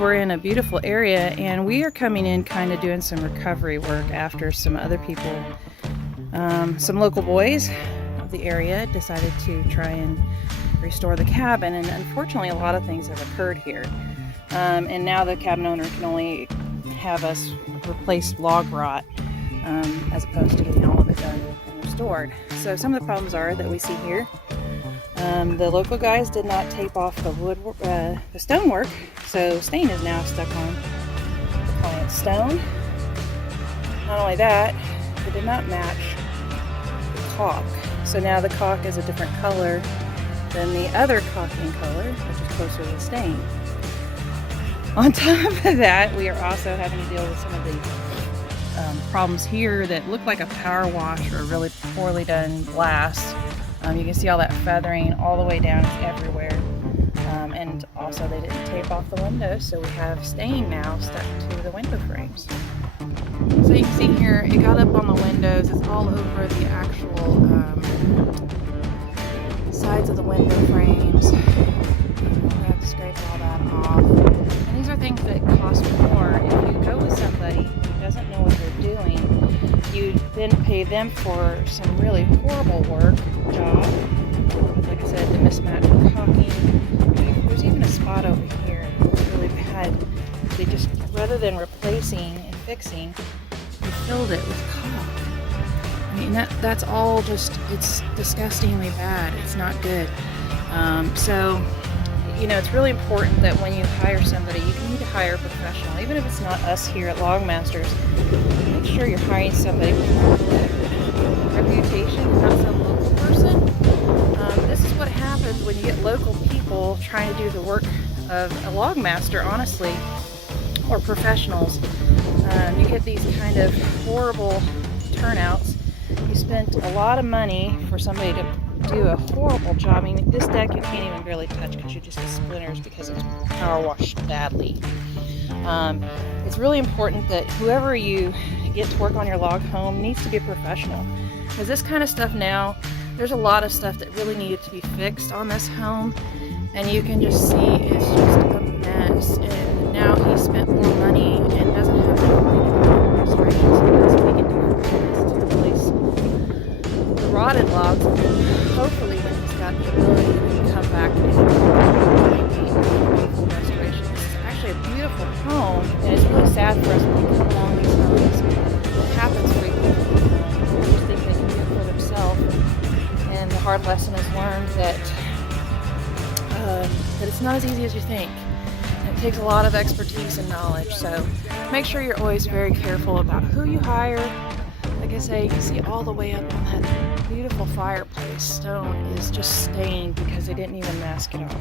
we're in a beautiful area, and we are coming in kind of doing some recovery work after some other people, some local boys of the area decided to try and restore the cabin, and unfortunately a lot of things have occurred here. And now the cabin owner can only have us replace log rot as opposed to getting all of it done and restored. So some of the problems are that we see here. The local guys did not tape off the stonework, so stain is now stuck on the client's stone. Not only that, it did not match the caulk. So now the caulk is a different color than the other caulking color, which is closer to the stain. On top of that, we are also having to deal with some of the problems here that look like a power wash or really poorly done glass. You can see all that feathering all the way down everywhere. And also they didn't tape off the windows, so we have stain now stuck to the window frames. So you can see here, it got up on the windows. It's all over the actual sides of the window frames. We have to scrape all that off. And these are things that cost more. If you go with somebody who doesn't know what they're doing, you then pay them for some really horrible job. Like I said, the mismatched caulking. There's even a spot over here that's really bad. They just, rather than replacing and fixing, they filled it with caulk. I mean, that's all just, it's disgustingly bad. It's not good. So, you know, it's really important that when you hire somebody, you need to hire a professional. Even if it's not us here at Log Masters, make sure you're hiring somebody with a reputation, not some local person. This is what happens when you get local people trying to do the work of a log master, honestly, or professionals. You get these kind of horrible turnouts. You spent a lot of money for somebody to do a horrible job. I mean, this deck you can't even barely touch because you just get splinters because it's power washed badly. It's really important that whoever you get to work on your log home needs to be a professional, because this kind of stuff now, there's a lot of stuff that really needed to be fixed on this home, and you can just see it's just a mess. And now he spent more money and doesn't have the restorations because he can do to replace the rotted logs. Hopefully when he's got the ability to come back and do beautiful restoration. This is actually a beautiful home, and it's really sad for us when we come along these homes. It happens frequently. People just think they can do it for themselves, and the hard lesson is learned that it's not as easy as you think. And it takes a lot of expertise and knowledge, so make sure you're always very careful about who you hire. Like I say, you can see all the way up on that beautiful fireplace. Stone is just stained because they didn't even mask it off.